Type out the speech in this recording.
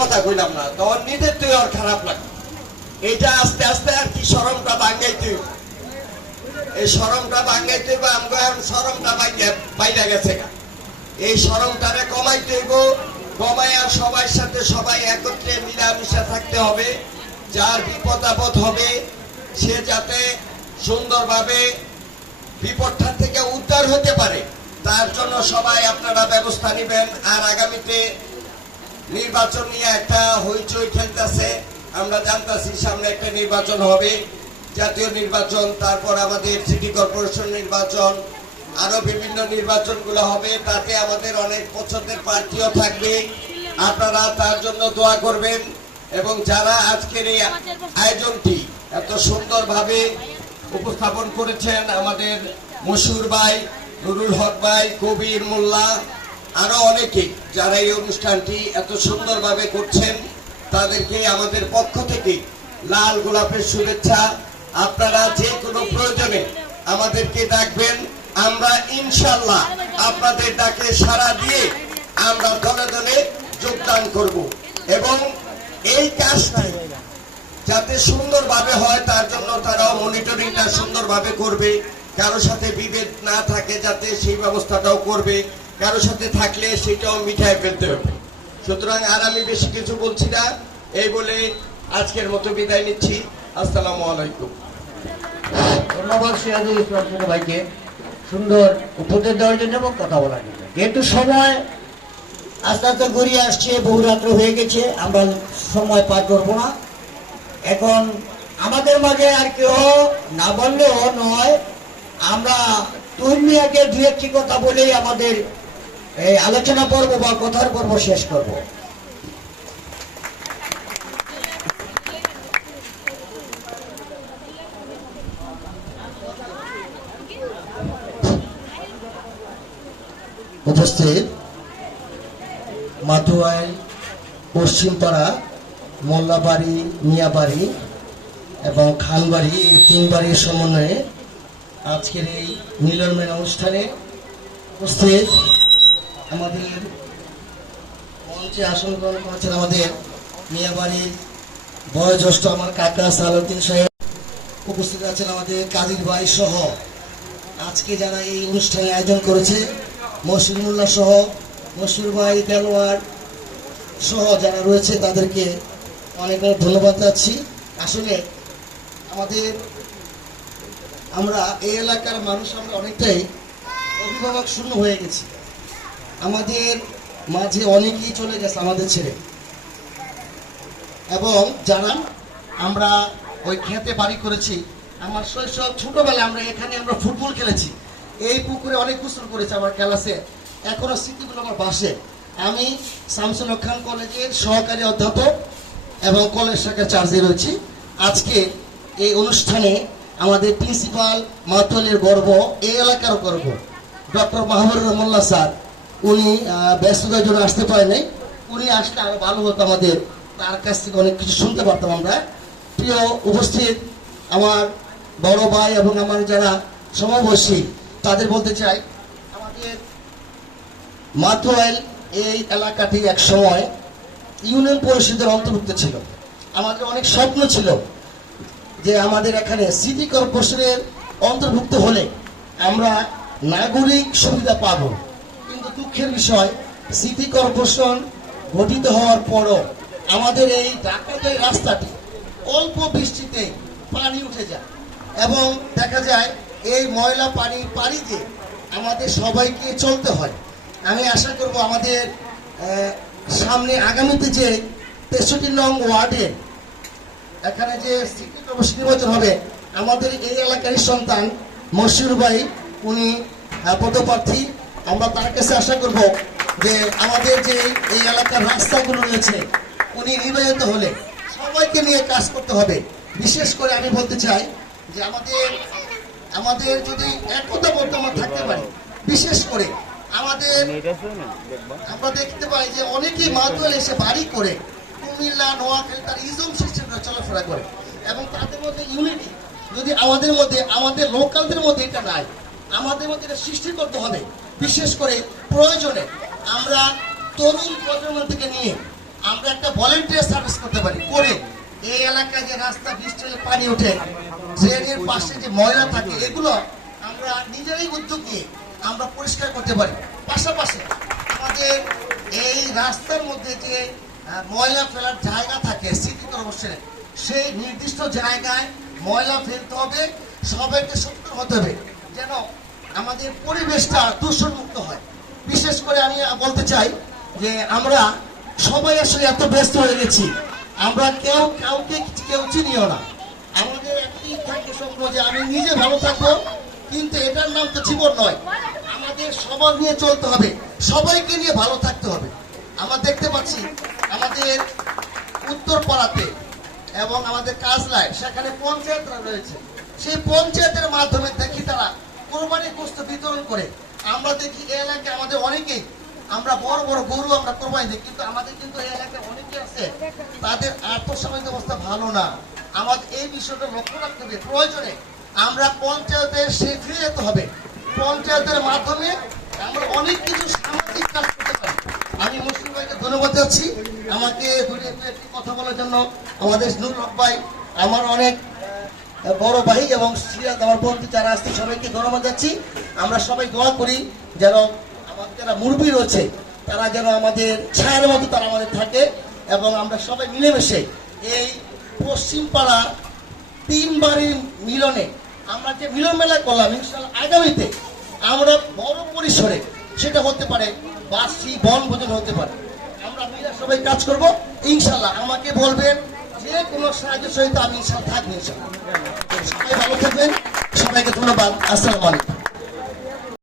কথা কইলাম না, তখন নিজের তুই আর খারাপ লাগে। এইটা আস্তে আস্তে আর কি শরমটা ভাঙ্গাইতে, এই শরমটা ভাঙ্গাইতে আমগো এখন শরমটা বাইরে গেছে। এই শরমটারে কমাইতে হইব, কমাইয়া সবার সাথে সবাই একত্রে মিলামিশা থাকতে হবে। যার বিপদ আপদ হবে সে যাতে সুন্দরভাবে বিপদটা থেকে উদ্ধার হতে পারে, তার জন্য সবাই আপনারা ব্যবস্থা নেবেন। আর আগামীতে নির্বাচন নিয়ে একটা হইচই খেলতেছে, আমরা জানতেছি সামনে একটা নির্বাচন হবে, জাতীয় নির্বাচন, তারপর আমাদের সিটি কর্পোরেশন নির্বাচন, আরো বিভিন্ন নির্বাচনগুলো হবে। তাতে আমাদের অনেক পছন্দের প্রার্থীও থাকবে, আপনারা তার জন্য দোয়া করবেন। এবং যারা আজকের এই আয়োজনটি এত সুন্দরভাবে উপস্থাপন করেছেন, আমাদের মশহুর ভাই, নুরুল হক ভাই, কবির মোল্লা, আরো অনেকে যারা এই অনুষ্ঠানটি এত সুন্দরভাবে করছেন, তাদেরকে আমাদের পক্ষ থেকে লাল গোলাপের শুভেচ্ছা। আপনারা যে কোনো প্রয়োজনে আমাদেরকে ডাকবেন, আমরা ইনশাল্লাহ আপনাদের ডাকে সাড়া দিয়ে আমরা দলে দলে যোগদান করব। এবং এই কাজটি যাতে সুন্দরভাবে হয় তার জন্য তারাও মনিটরিংটা সুন্দরভাবে করবে, কারো সাথে বিভেদ না থাকে যাতে সেই ব্যবস্থাটাও করবে, কারো সাথে থাকলে সেটাও মিঠায় ফেলতে হবে। সুতরাং আর আমি বেশি কিছু বলছি না, এই বলে আজকের মতো বিদায় নিচ্ছি। আসসালামু আলাইকুম। ধন্যবাদ সিরাজুল ইসলাম ছোট ভাইকে সুন্দর উপদেশ দেওয়ার জন্য এবং কথা বলার জন্য। যেহেতু সময় আস্তে আস্তে গড়িয়ে আসছে, বহু রাত্র হয়ে গেছে, আমরা সময় পার করবো না। এখন আমাদের মাঝে আর কেউ না বললেও নয়, আমরা তুহিমিয়াকে দু একটি কথা বলেই আমাদের এই আলোচনা পর্ব বা কথার পর্ব শেষ করব। উপস্থিত মাতুয়াইল, পশ্চিমপাড়া, মোল্লাবাড়ি, মিয়াবাড়ি এবং খানবাড়ি, এই তিন বাড়ির সমন্বয়ে আজকের এই মিলনমেল অনুষ্ঠানে উপস্থিত আমাদের মঞ্চে আসন গ্রহণ করেছেন আমাদের মিয়াবাড়ির বয়োজ্যেষ্ঠ আমার কাকা সালাউদ্দিন সাহেব, উপস্থিত আছেন আমাদের কাদির ভাই সহ আজকে যারা এই অনুষ্ঠানে আয়োজন করেছে, মশিরুল্লাহ সহ, মশির ভাই, দেলোয়ার সহ যারা রয়েছে তাদেরকে অনেক অনেক ধন্যবাদ যাচ্ছি। আসলে আমরা এই এলাকার মানুষ আমরা অনেকটাই অভিভাবক শূন্য হয়ে গেছি, আমাদের মাঝে অনেকেই চলে গেছে আমাদের ছেড়ে। এবং যারা আমরা ওই খেতে বাড়ি করেছি, আমার শৈশব ছোটবেলায় আমরা ফুটবল খেলেছি, এই পুকুরে অনেক গোসল করেছি আমার ক্লাসে, এখনো স্মৃতিগুলো আমার বাসে। আমি শামসুল হক খান কলেজের সহকারী অধ্যাপক এবং কলেজ শাখার চার্জে রয়েছি। আজকে এই অনুষ্ঠানে আমাদের প্রিন্সিপাল মাতুয়াইলের গর্ব, এই এলাকারও গর্ব, ডক্টর মাহবুবুর রহমানুল্লাহ স্যার, উনি ব্যস্ততার জন্য আসতে পারেনি। উনি আসলে আরো ভালো হতো, আমাদের তার কাছ থেকে অনেক কিছু শুনতে পারতাম আমরা। প্রিয় উপস্থিত আমার বড় ভাই এবং আমার যারা সমবয়সী, তাদের বলতে চাই, আমাদের মাতুয়াইল এই এলাকাটি এক সময় ইউনিয়ন পরিষদের অন্তর্ভুক্ত ছিল। আমাদের অনেক স্বপ্ন ছিল যে আমাদের এখানে সিটি কর্পোরেশনের অন্তর্ভুক্ত হলে আমরা নাগরিক সুবিধা পাব। কিন্তু দুঃখের বিষয়, সিটি কর্পোরেশন গঠিত হওয়ার পরও আমাদের এই ঢাকাতে রাস্তাটি অল্প বৃষ্টিতে পানি উঠে যায় এবং দেখা যায় এই ময়লা পানি দিয়ে আমাদের সবাইকে চলতে হয়। আমি আশা করব আমাদের সামনে আগামীতে যে ৬৩ নং ওয়ার্ডে এখানে যে সিটি কর্পোরেশন নির্বাচন হবে, আমাদের এই এলাকারই সন্তান মশিউর ভাই, উনি পদপ্রার্থী। আমরা তার কাছে আশা করব যে আমাদের যে এই এলাকার রাস্তাগুলো রয়েছে, উনি নির্বাচিত হলে সবাইকে নিয়ে কাজ করতে হবে। বিশেষ করে আমি বলতে চাই যে আমাদের যদি একতাবদ্ধ আমরা থাকতে পারি, বিশেষ করে আমরা দেখতে পাই যে অনেকেই মাতুয়াইল এসে বাড়ি করে কুমিল্লা, নোয়াখালী, তার ইজম সিস্টেমে চলাফেরা করে এবং তাদের মধ্যে ইউনিটি যদি আমাদের লোকালদের মধ্যে এটা নাই, আমাদের মধ্যে এটা সৃষ্টি করতে হবে। বিশেষ করে প্রয়োজনে আমরা তরুণ প্রজন্ম থেকে নিয়ে আমরা একটা ভলেন্টিয়ার সার্ভিস করতে পারি, করে এই এলাকায় যে রাস্তা বৃষ্টি হলে পানি ওঠে, ড্রেনের পাশে যে ময়লা থাকে, এগুলো আমরা নিজেরাই উদ্যোগ নিয়ে আমরা পরিষ্কার করতে পারি। পাশাপাশি আমাদের এই রাস্তার মধ্যে যে ময়লা ফেলার জায়গা থাকে সিটি কর্পোরেশনের, সেই নির্দিষ্ট জায়গায় ময়লা ফেলতে হবে, সবাইকে সতর্ক হতে হবে যেন আমাদের পরিবেশটা দূষণমুক্ত হয়। বিশেষ করে আমি বলতে চাই যে আমরা সবাই আসলে এত ব্যস্ত হয়ে গেছি, আমরা কাউকে চিনিও না। আমাদের একটি থাকে স্বপ্ন যে আমি নিজে ভালো থাকবো, কিন্তু এটার নাম তো জীবন নয়। আমাদের সবার নিয়ে চলতে হবে, সবাইকে নিয়ে ভালো থাকতে হবে। আমরা দেখতে পাচ্ছি আমাদের উত্তরপাড়াতে এবং আমাদের কাজলায় সেখানে পঞ্চায়েতরা রয়েছে, সেই পঞ্চায়েতের মাধ্যমে দেখি তারা কোরবানির গোশত বিতরণ করে। আমরা দেখি এই এলাকায় আমাদের অনেকেই আমরা বড় বড় গরু আমরা কোরবানি দিই, কিন্তু আমাদের কিন্তু এই এলাকায় অনেকে আছে তাদের আর্থসামাজিক অবস্থা ভালো না। আমাদের এই বিষয়টা লক্ষ্য রাখতে হবে। প্রয়োজনে আমরা পঞ্চায়েতের সে ফিরে যেতে হবে, পঞ্চায়েতের মাধ্যমে আমরা অনেক কিছু সামাজিক কাজ করতে পারি। আমি মুসলিম ভাইকে ধন্যবাদ যাচ্ছি আমাকে একটি কথা বলার জন্য। আমাদের নুর হক ভাই আমার অনেক বড় ভাই এবং সিরাজ আমার বন্ধু যারা আসছে সবাইকে ধন্যবাদ যাচ্ছি। আমরা সবাই দোয়া করি যেন আমাদের যারা মুরব্বী রয়েছে তারা যেন আমাদের ছায়ার মতো তারা আমাদের থাকে, এবং আমরা সবাই মিলেমিশে এই পশ্চিম পাড়া 3 বাড়ির মিলনে আমরা যে মিলন মেলা করলাম, ইনশাআল্লাহ আগামীতে আমরা বড় পরিসরে সেটা হতে পারে বার্ষিক বনভোজন হতে পারে। আমরা মিলে সবাই কাজ করব ইনশাআল্লাহ। আমাকে বলবেন যে কোনো সাহায্য সহিত আমি ইনশাআল্লাহ থাকবো। ইনশাআল্লাহ সবাই ভালো থাকবেন, সবাইকে ধন্যবাদ। আসসালামু আলাইকুম।